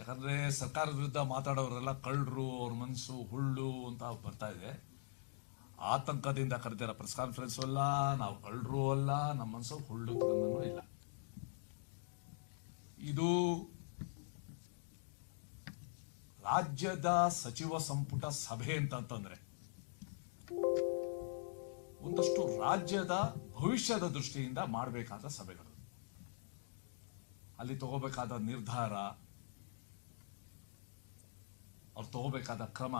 ಯಾಕಂದ್ರೆ ಸರ್ಕಾರದ ವಿರುದ್ಧ ಮಾತಾಡೋರೆಲ್ಲ ಕಳ್ಳರು, ಅವ್ರ ಮನಸ್ಸು ಹುಳ್ಳು ಅಂತ ಬರ್ತಾ ಇದೆ. ಆತಂಕದಿಂದ ಕರೆದಿರೋ ಪ್ರೆಸ್ ಕಾನ್ಫರೆನ್ಸ್ ಅಲ್ಲ, ನಾವು ಕಳ್ಳರು ಅಲ್ಲ, ನಮ್ಮ ಮನಸ್ಸು ಹುಳ್ಳು ಇಲ್ಲ. ಇದು ರಾಜ್ಯದ ಸಚಿವ ಸಂಪುಟ ಸಭೆ ಅಂತಂದ್ರೆ ಒಂದಷ್ಟು ರಾಜ್ಯದ ಭವಿಷ್ಯದ ದೃಷ್ಟಿಯಿಂದ ಮಾಡಬೇಕಾದ ಸಭೆಗಳು, ಅಲ್ಲಿ ತಗೋಬೇಕಾದ ನಿರ್ಧಾರ, ಅವ್ರು ತಗೋಬೇಕಾದ ಕ್ರಮ.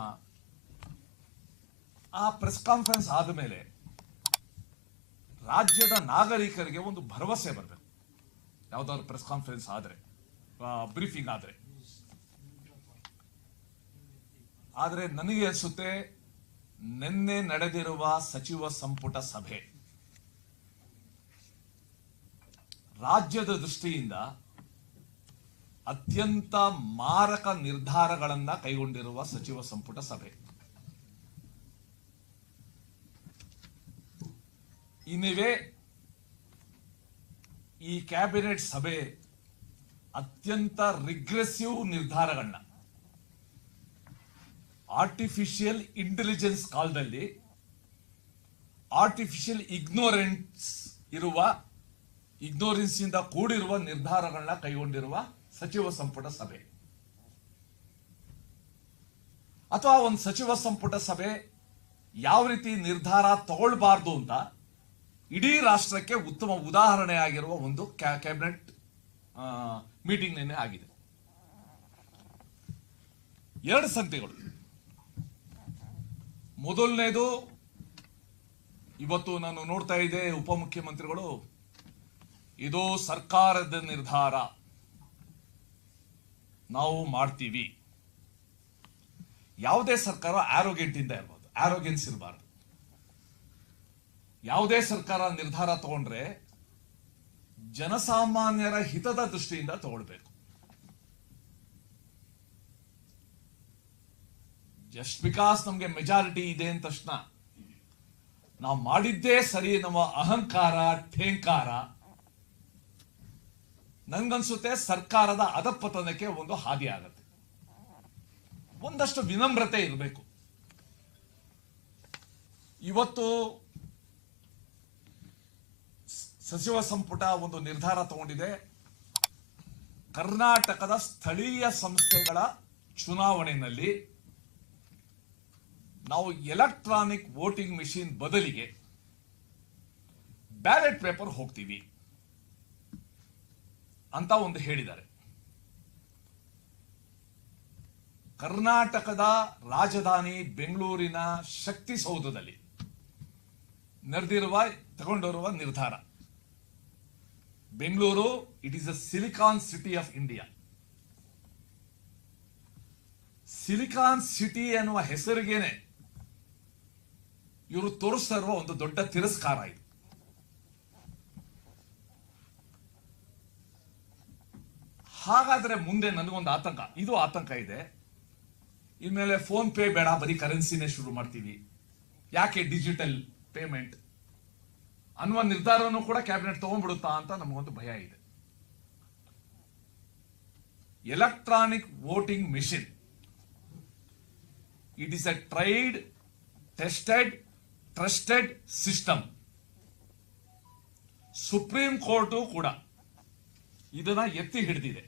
ಆ ಪ್ರೆಸ್ ಕಾನ್ಫರೆನ್ಸ್ ಆದಮೇಲೆ ರಾಜ್ಯದ ನಾಗರಿಕರಿಗೆ ಒಂದು ಭರವಸೆ ಬರಬೇಕು. ಯಾವ್ದಾದ್ರು ಪ್ರೆಸ್ ಕಾನ್ಫರೆನ್ಸ್ ಆದ್ರೆ, ಬ್ರೀಫಿಂಗ್ ಆದ್ರೆ ನನಗೆ ಅನಿಸುತ್ತೆ ನಿನ್ನೆ ನಡೆದಿರುವ ಸಚಿವ ಸಂಪುಟ ಸಭೆ ರಾಜ್ಯದ ದೃಷ್ಟಿಯಿಂದ ಅತ್ಯಂತ ಮಾರಕ ನಿರ್ಧಾರಗಳನ್ನ ಕೈಗೊಂಡಿರುವ ಸಚಿವ ಸಂಪುಟ ಸಭೆ. ಇನ್ನಿವೆ ಈ ಕ್ಯಾಬಿನೆಟ್ ಸಭೆ ಅತ್ಯಂತ ರಿಗ್ರೆಸಿವ್ ನಿರ್ಧಾರಗಳನ್ನ, ಆರ್ಟಿಫಿಷಿಯಲ್ ಇಂಟೆಲಿಜೆನ್ಸ್ ಕಾಲದಲ್ಲಿ ಆರ್ಟಿಫಿಷಿಯಲ್ ಇಗ್ನೋರೆನ್ಸ್ ಇಂದ ಕೂಡಿರುವ ನಿರ್ಧಾರಗಳನ್ನ ಕೈಗೊಂಡಿರುವ ಸಚಿವ ಸಂಪುಟ ಸಭೆ. ಅಥವಾ ಒಂದು ಸಚಿವ ಸಂಪುಟ ಸಭೆ ಯಾವ ರೀತಿ ನಿರ್ಧಾರ ತಗೊಳ್ಬಾರ್ದು ಅಂತ ಇಡೀ ರಾಷ್ಟ್ರಕ್ಕೆ ಉತ್ತಮ ಉದಾಹರಣೆ ಆಗಿರುವ ಒಂದು ಕ್ಯಾಬಿನೆಟ್ ಮೀಟಿಂಗ್ ನಿನ್ನೆ ಆಗಿದೆ. ಎರಡು ಸಂಗತಿಗಳು. ಮೊದಲನೇದು, ಇವತ್ತು ನಾನು ನೋಡ್ತಾ ಇದ್ದೆ ಉಪಮುಖ್ಯಮಂತ್ರಿಗಳು ಇದು ಸರ್ಕಾರದ ನಿರ್ಧಾರ, ನಾವು ಮಾಡ್ತೀವಿ. ಯಾವುದೇ ಸರ್ಕಾರ ಆರೋಗ್ಯಂಟ್ ಇಂದ ಇರಬಹುದು, ಆರೋಗ್ಯನ್ಸ್ ಇರಬಾರ್ದು. ಯಾವುದೇ ಸರ್ಕಾರ ನಿರ್ಧಾರ ತಗೊಂಡ್ರೆ ಜನಸಾಮಾನ್ಯರ ಹಿತದ ದೃಷ್ಟಿಯಿಂದ ತಗೊಳ್ಬೇಕು. ಜಸ್ಟ್ ಬಿಕಾಸ್ ನಮ್ಗೆ ಮೆಜಾರಿಟಿ ಇದೆ ಅಂದ ತಕ್ಷಣ ನಾವು ಮಾಡಿದ್ದೇ ಸರಿ ನಮ್ಮ ಅಹಂಕಾರ ಠೇಂಕಾರ, ನಂಗನ್ಸುತ್ತೆ ಸರ್ಕಾರದ ಅಧಪತನಕ್ಕೆ ಒಂದು ಹಾದಿ ಆಗತ್ತೆ. ಒಂದಷ್ಟು ವಿನಮ್ರತೆ ಇರಬೇಕು. ಇವತ್ತು ಸಚಿವ ಸಂಪುಟ ಒಂದು ನಿರ್ಧಾರ ತಗೊಂಡಿದೆ. ಕರ್ನಾಟಕದ ಸ್ಥಳೀಯ ಸಂಸ್ಥೆಗಳ ಚುನಾವಣೆಯಲ್ಲಿ ನಾವು ಎಲೆಕ್ಟ್ರಾನಿಕ್ ವೋಟಿಂಗ್ ಮೆಷಿನ್ ಬದಲಿಗೆ ಬ್ಯಾಲೆಟ್ ಪೇಪರ್ ಹೋಗ್ತೀವಿ ಅಂತ ಒಂದು ಹೇಳಿದ್ದಾರೆ. ಕರ್ನಾಟಕದ ರಾಜಧಾನಿ ಬೆಂಗಳೂರಿನ ಶಕ್ತಿ ಸೌಧದಲ್ಲಿ ತಗೊಂಡಿರುವ ನಿರ್ಧಾರ. Bengaluru it is a silicon city of India. Silicon city ಎನ್ನುವ ಹೆಸರಿಗೇನೆ ಇವರು ತೋರಿಸ್ತಾ ಇರುವ ಒಂದು ದೊಡ್ಡ ತಿರಸ್ಕಾರ ಇದು. ಹಾಗಾದ್ರೆ ಮುಂದೆ ನನಗೊಂದು ಆತಂಕ ಇದೆ. ಇನ್ಮೇಲೆ ಫೋನ್ ಪೇ ಬೇಡ, ಬರೀ ಕರೆನ್ಸಿನೇ ಶುರು ಮಾಡ್ತೀವಿ, ಯಾಕೆ ಡಿಜಿಟಲ್ ಪೇಮೆಂಟ್ ಅನ್ನುವ ನಿರ್ಧಾರನೂ ಕೂಡ ಕ್ಯಾಬಿನೆಟ್ ತಗೊಂಡ್ಬಿಡುತ್ತಾ ಅಂತ ನಮಗೊಂದು ಭಯ ಇದೆ. Electronic voting machine it is A tried, tested, trusted system. Supreme court ಕೂಡ ಇದನ್ನ ಎತ್ತಿ ಹಿಡಿದಿದೆ.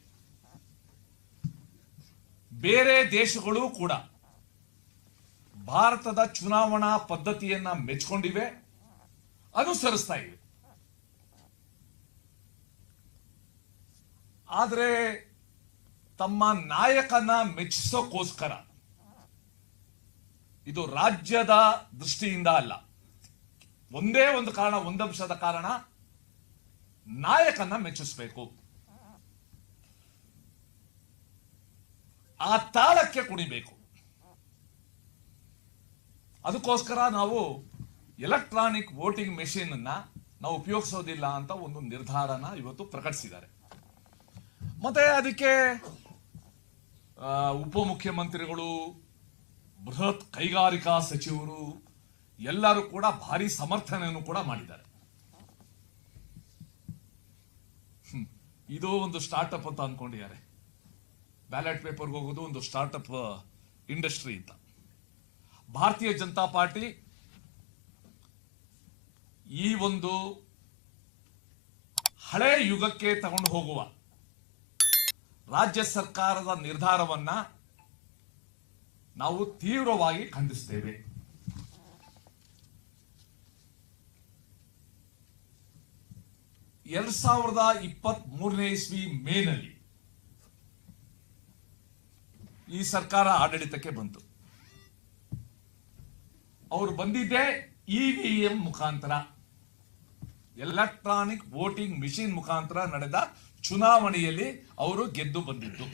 ಬೇರೆ ದೇಶಗಳು ಕೂಡ ಭಾರತದ ಚುನಾವಣಾ ಪದ್ಧತಿಯನ್ನ ಮೆಚ್ಚಿಕೊಂಡಿವೆ, ಅನುಸರಿಸ್ತಾ ಇವೆ. ಆದ್ರೆ ತಮ್ಮ ನಾಯಕನ ಮೆಚ್ಚಿಸೋಕೋಸ್ಕರ, ಇದು ರಾಜ್ಯದ ದೃಷ್ಟಿಯಿಂದ ಅಲ್ಲ, ಒಂದೇ ಒಂದು ಕಾರಣ, ಒಂದಂಶದ ಕಾರಣ, ನಾಯಕನ ಮೆಚ್ಚಿಸಬೇಕು, ಆ ತಾಳಕ್ಕೆ ಕುಣಿಬೇಕು. ಅದಕ್ಕೋಸ್ಕರ ನಾವು ಎಲೆಕ್ಟ್ರಾನಿಕ್ ವೋಟಿಂಗ್ ಮೆಷಿನ್ ಅನ್ನ ನಾವು ಉಪಯೋಗಿಸೋದಿಲ್ಲ ಅಂತ ಒಂದು ನಿರ್ಧಾರನ ಇವತ್ತು ಪ್ರಕಟಿಸಿದ್ದಾರೆ. ಮತ್ತೆ ಅದಕ್ಕೆ ಉಪಮುಖ್ಯಮಂತ್ರಿಗಳು, ಬೃಹತ್ ಕೈಗಾರಿಕಾ ಸಚಿವರು ಎಲ್ಲರೂ ಕೂಡ ಭಾರಿ ಸಮರ್ಥನೆಯನ್ನು ಕೂಡ ಮಾಡಿದ್ದಾರೆ. ಇದು ಒಂದು ಸ್ಟಾರ್ಟ್ಅಪ್ ಅಂತ ಅನ್ಕೊಂಡಿದ್ದಾರೆ. ಬ್ಯಾಲೆಟ್ ಪೇಪರ್ಗೆ ಹೋಗೋದು ಒಂದು ಸ್ಟಾರ್ಟ್ಅಪ್ ಇಂಡಸ್ಟ್ರಿ ಅಂತ. ಭಾರತೀಯ ಜನತಾ ಪಾರ್ಟಿ ಈ ಒಂದು ಹಳೆ ಯುಗಕ್ಕೆ ತಗೊಂಡು ಹೋಗುವ ರಾಜ್ಯ ಸರ್ಕಾರದ ನಿರ್ಧಾರವನ್ನ ನಾವು ತೀವ್ರವಾಗಿ ಖಂಡಿಸ್ತೇವೆ. ಎರಡ್ 2023ನೇ ಇಸ್ವಿ ಮೇನಲ್ಲಿ ಈ ಸರ್ಕಾರ ಆಡಳಿತಕ್ಕೆ ಬಂತು. ಅವರು ಬಂದಿದ್ದೇ ಇವಿಎಂ ಮುಖಾಂತರ, ಎಲೆಕ್ಟ್ರಾನಿಕ್ ವೋಟಿಂಗ್ ಮಿಷಿನ್ ಮುಖಾಂತರ ನಡೆದ ಚುನಾವಣೆಯಲ್ಲಿ ಅವರು ಗೆದ್ದು ಬಂದಿದ್ದು.